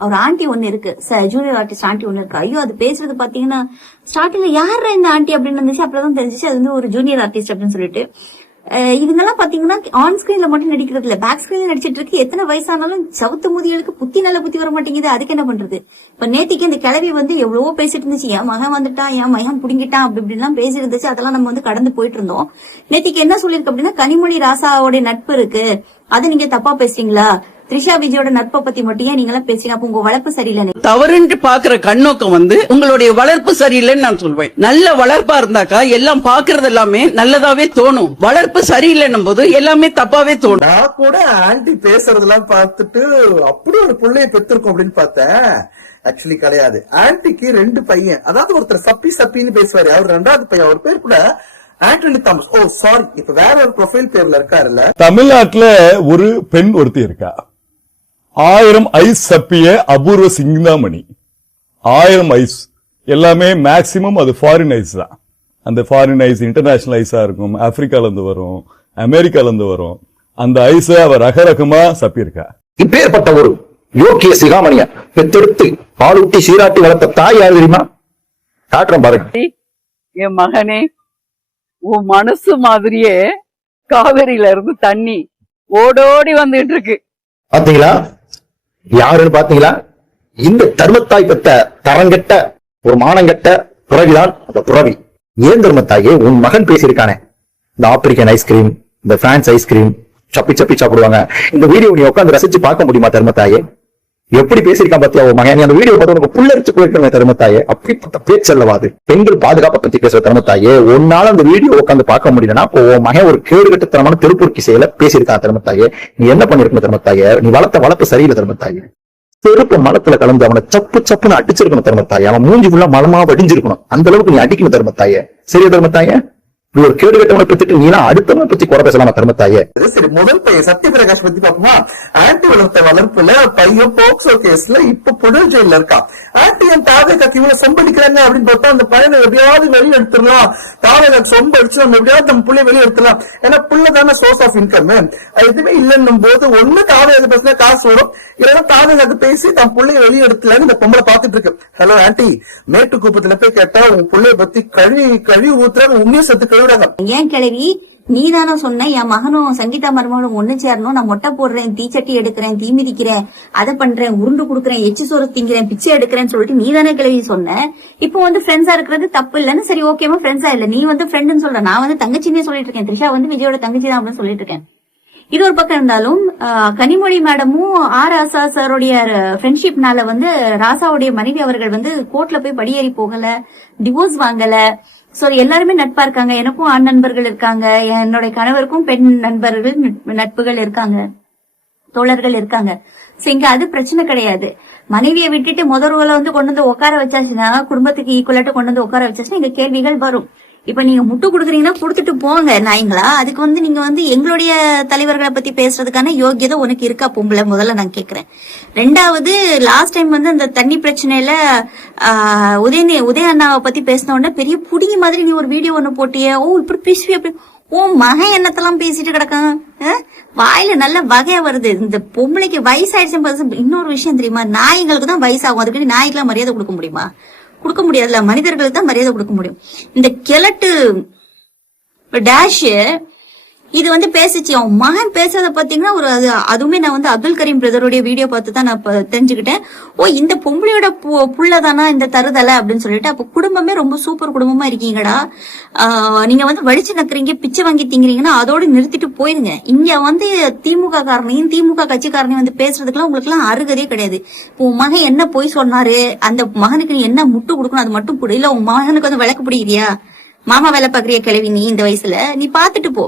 ஒரு ஆண்டி ஒண்ணு இருக்கு, ஜூனியர் ஆர்டிஸ்ட் ஆண்டி ஒண்ணு இருக்கு. ஐயோ, அது பேசுறது பாத்தீங்கன்னா ஸ்டார்டிங்ல யாரு இந்த ஆண்டி அப்படின்னு இருந்துச்சு. அப்புறம் தெரிஞ்சிச்சு அது வந்து ஒரு ஜூனியர் ஆர்டிஸ்ட் அப்படின்னு சொல்லிட்டு. இவங்கெல்லாம் பாத்தீங்கன்னா ஆன் ஸ்கிரீன்ல மட்டும் நடிக்கிறது இல்ல, பேக் ஸ்கிரீன்ல நடிச்சிட்டு இருக்கு. எத்தனை வயசானாலும் சவுத்து முதிகளுக்கு நல்ல புத்தி வர மாட்டேங்குது. அதுக்கு என்ன பண்றது? இப்ப நேத்திக்கு இந்த கிளவி வந்து எவ்வளவோ பேசிட்டு இருந்துச்சு. என் மகன் வந்துட்டான், என் மகன் புடிங்கிட்டான், அப்படி இப்படி எல்லாம் பேசி இருந்துச்சு. அதெல்லாம் நம்ம வந்து கடந்து போயிட்டு இருந்தோம். நேத்திக்கு என்ன சொல்லிருக்கு அப்படின்னா, கனிமொழி ராசாவோட நட்பு இருக்கு, அது நீங்க தப்பா பேசுறீங்களா? த்ரிஷா விஜயோட நட்பை பத்தி மட்டும் ஏன் நீங்க எல்லாம் பேசுறீங்க? அப்ப உங்க வளர்ப்பு சரியில்லை. தவறுன்னு பாக்குற கண்ணோக்கம் வந்து உங்களுடைய வளர்ப்பு சரியில்லைன்னு நான் சொல்வேன். நல்ல வளர்ப்பா இருந்தாக்கா எல்லாம் பாக்குறது எல்லாமே நல்லதாவே தோணும். வளர்ப்பு சரியில்லைன்னும் போது எல்லாமே தப்பாவே தோணும். நான் கூட ஆண்டி பேசுறதெல்லாம் பார்த்துட்டு அப்படி ஒரு பிள்ளைய பெற்றிருக்கோம் அப்படின்னு பார்த்தேன். ஆக்சுவலி கிடையாது. ஆன்டிக்கு 2 பையன். அதாவது ஒருத்தர் சப்பின்னு பேசுவாரு, அவர் 2வது பையன். அவர் பேர் கூட ஆண்டனி தாமஸ். ஓ சாரி, இப்ப வேற ஒரு ப்ரொஃபைல் பேர்ல இருக்காருல்ல. தமிழ்நாட்டுல ஒரு பெண் ஒருத்தி இருக்கா, 1000 ஐஸ் சப்பிய அபூர்வ சிந்தாமணி. 1000 ஐஸ் எல்லாமே மேக்சிமம் அது ஃபாரின் ஐஸ் தான். அந்த ஃபாரின் ஐஸ் இன்டர்நேஷனல் ஐஸா இருக்கும், ஆப்பிரிக்கால இருந்து வரும், அமெரிக்கால இருந்து வரும். அந்த ஐஸ அவ ரகரகமா சப்பியிருக்கா. இப்பேற்பட்ட ஒரு யோக்கிய சிகாமணிய பெத்தெடுத்து பாலூட்டி சீராட்டி வளர்த்த தாய் யாரு தெரியுமா? காட்டுறேன் பாருங்க. என் மகனே, உன் மனசு மாதிரியே காவிரியில இருந்து தண்ணி ஓடோடி வந்துட்டு இருக்கு. பாத்தீங்களா யாருன்னு? பாத்தீங்களா? இந்த தர்மத்தாய் பெற்ற தரங்கெட்ட ஒரு மானங்கெட்ட துறவிதான் அந்த துறவி. ஏன் தர்மத்தாயே, உன் மகன் பேசியிருக்கானே, இந்த ஆப்பிரிக்கன் ஐஸ்கிரீம், இந்த பிரான்ஸ் ஐஸ்கிரீம் சப்பி சாப்பிடுவாங்க. இந்த வீடியோ நீ உட்காந்து ரசிச்சு பார்க்க முடியுமா தர்மத்தாயே? எப்படி பேசியிருக்கான் பாத்தியா உன் மகன்? அந்த வீடியோ பார்த்து உனக்கு புல்லரிச்சு போயிருக்கணும் தர்மத்தாயே. அப்படிப்பட்ட பேச்சல்லவாது. பெண்கள் பாதுகாப்பை பத்தி பேசுற தர்மத்தாயே, உன்னால அந்த வீடியோ உட்காந்து பார்க்க முடியலன்னா உன் மகன் ஒரு கேடுகட்டத்தனமான திருப்பூர் கிசையில பேசியிருக்கான் தர்மத்தாயே. நீ என்ன பண்ணிருக்கணும் தர்மத்தாயே? நீ வளர்ப்பு சரியில்லை தர்மத்தாயே. செருப்பு மலத்துல கலந்து அவனை சப்புன்னு அடிச்சிருக்கணும் தர்மத்தாயே. அவன் மூஞ்சி ஃபுல்லா மலமா வடிஞ்சிருக்கணும். அந்த அளவுக்கு நீ அடிக்கணும் தர்மத்தாயே. சரியா தர்மத்தாயே? ஒரு கேடு கட்டவனை பத்திட்டு நீ அடுத்தவனை பத்தி குறை பேசலாமா தர்மத்தாயே? சரி, முதல் பையன் சத்யபிரகாஷ் பத்தி பாப்போமா? ஆன்டி வளர்த்த வளர்ப்புல பையன் போக்சோ கேஸ்ல இப்ப புழல் ஜெயில இருக்கான். ஆன்டி என் தாவேகாக்கு இவங்க சொம்படிக்கிறாங்க அப்படின்னு பார்த்தா அந்த பையனை எப்படியாவது வெளியே எடுத்துடலாம், தாவேகாக்கு சொம்ப அடிச்சு நம்ம எப்படியாவது நம்ம பிள்ளைய வெளியே எடுத்துடலாம். ஏன்னா புள்ள தானே சோர்ஸ் ஆஃப் இன்கம். அது எதுவுமே இல்லைன்னும் போது ஒண்ணு தாவேகாக்கு பேசினா காசு வரும், இல்லைன்னா தாவேகாக்கு பேசி தன் பிள்ளைய வெளியே எடுத்துலான்னு இந்த பொம்பளை பாத்துட்டு இருக்கு. ஹலோ ஆன்டி, மேட்டு கூப்பத்துல போய் கேட்டா உன் பிள்ளைய பத்தி கழுவி ஊத்துறாங்க, உண்மையை சத்து கழுவுறாங்க. ஏன் கிழவி, நீ தானே சொன்ன என் மகனும் சங்கீதா மருமகனும் ஒண்ணு சேரணும், நான் மொட்டை போடுறேன், தீச்சட்டி எடுக்கிறேன், தீ மிதிக்கிறேன், அதை பண்றேன், உருண்டு குடுக்கறேன், எச்சு சோறு திங்கிறேன், பிச்சை எடுக்கிறேன்னு சொல்லிட்டு நீ தானே கிழவி சொன்ன. இப்போ வந்து ஃப்ரெண்ட்ஸா இருக்கிறது தப்பு இல்லன்னு. சரி, ஓகேமா, ஃப்ரெண்ட்ஸா இல்ல, நீ வந்து ஃப்ரெண்ட்னு சொல்ற, நான் வந்து தங்கச்சின்னே சொல்லிட்டு இருக்கேன். த்ரிஷா வந்து விஜயோட தங்கச்சி தான் அப்படின்னு சொல்லிட்டு இருக்கேன். இது ஒரு பக்கம் இருந்தாலும் கனிமொழி மேடமும் ராசா சாரோடைய ஃப்ரெண்ட்ஷிப்னால வந்து ராசாவுடைய மனைவி அவர்கள் வந்து கோர்ட்ல போய் படியேறி போகல, டிவோர்ஸ் வாங்கல. சோ எல்லாருமே நட்பா இருக்காங்க. எனக்கும் ஆண் நண்பர்கள் இருக்காங்க, என்னுடைய கணவருக்கும் பெண் நண்பர்கள் நட்புகள் இருக்காங்க, தோழர்கள் இருக்காங்க. சோ இங்க அது பிரச்சனை கிடையாது. மனைவியை விட்டுட்டு முதல்வர்களை வந்து கொண்டு வந்து உட்கார வச்சாச்சுன்னா, குடும்பத்துக்கு ஈக்குவலாட்டு கொண்டு வந்து உட்கார வச்சாச்சுன்னா இங்க கேள்விகள் வரும். இப்ப நீங்க முட்டு கொடுக்குறீங்கன்னா கொடுத்துட்டு போங்க நாய்ங்களா. அதுக்கு வந்து நீங்க வந்து எங்களுடைய தலைவர்களை பத்தி பேசுறதுக்கான யோகியதை உனக்கு இருக்கா பொம்பளை? முதல்ல நான் கேக்குறேன். 2வது, லாஸ்ட் டைம் வந்து அந்த தண்ணி பிரச்சனையில உதய அண்ணாவை பத்தி பேசின உடனே பெரிய புடிங்கி மாதிரி நீ ஒரு வீடியோ ஒண்ணு போட்டிய. ஓ, இப்படி பேசுவிய, ஓ மகன் என்னத்தெல்லாம் பேசிட்டு கிடக்கான், வாயில நல்ல வகையா வருது. இந்த பொம்பளைக்கு வயசாயிடுச்சு. இன்னொரு விஷயம் தெரியுமா, நாய்களுக்கு தான் வயசாகும், அதுக்கு நாய்க்கெல்லாம் மரியாதை கொடுக்க முடியுமா? கொடுக்க முடியாதுல்ல, மனிதர்களுக்கு தான் மரியாதை கொடுக்க முடியும். இந்த கிழட்டு டேஷ் இது வந்து பேசிச்சு, அவன் மகன் பேசுறத பாத்தீங்கன்னா ஒரு அதுவுமே நான் வந்து அப்துல் கரீம் பிரதருடைய வீடியோ பார்த்து தான் நான் தெரிஞ்சுக்கிட்டேன். ஓ, இந்த பொம்பளையோட புள்ளதானா இந்த தருதலை அப்படின்னு சொல்லிட்டு. அப்ப குடும்பமே ரொம்ப சூப்பர் குடும்பமா இருக்கீங்கடா. நீங்க வந்து வடிச்சு நக்குறீங்க, பிச்சை வாங்கி திங்கிறீங்கன்னா அதோட நிறுத்திட்டு போயிருங்க. இங்க வந்து திமுக காரணையும் திமுக கட்சிக்காரனையும் வந்து பேசுறதுக்குலாம் உங்களுக்கு எல்லாம் அருகதே கிடையாது. இப்போ உன் மகன் என்ன போய் சொன்னாரு, அந்த மகனுக்கு நீ என்ன முட்டு கொடுக்கணும் அது மட்டும் கொடு. இல்ல உன் மகனுக்கு வந்து விளக்கு பிடிக்கிறியா, மாமா வேலை பாக்குறிய கிழவி நீ இந்த வயசுல, நீ பாத்துட்டு போ.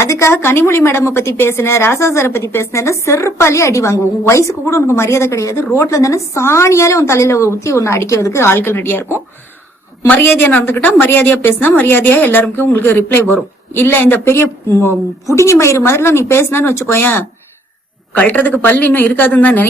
அதுக்காக கனிமொழி மேடம் பத்தி பேசின, ராசா சாரை பத்தி பேசின, செருப்பாலே அடி வாங்க. உன் வயசுக்கு கூட உனக்கு மரியாதை கிடையாது. ரோட்ல இருந்தானே சாணியாலே உன் தலையில ஊத்தி ஒன்னு அடிக்கிறதுக்கு ஆட்கள் ரெடியா இருக்கும். மரியாதையா நடந்துக்கிட்டா, மரியாதையா பேசினா, மரியாதையா எல்லாருக்கும் உங்களுக்கு ரிப்ளை வரும். இல்ல இந்த பெரிய புடிங்கி மயிறு மாதிரிலாம் நீ பேசினான்னு வச்சுக்கோயேன், கழட்டுறதுக்கு பல்லு இன்னும் இருக்காதுன்னு தான்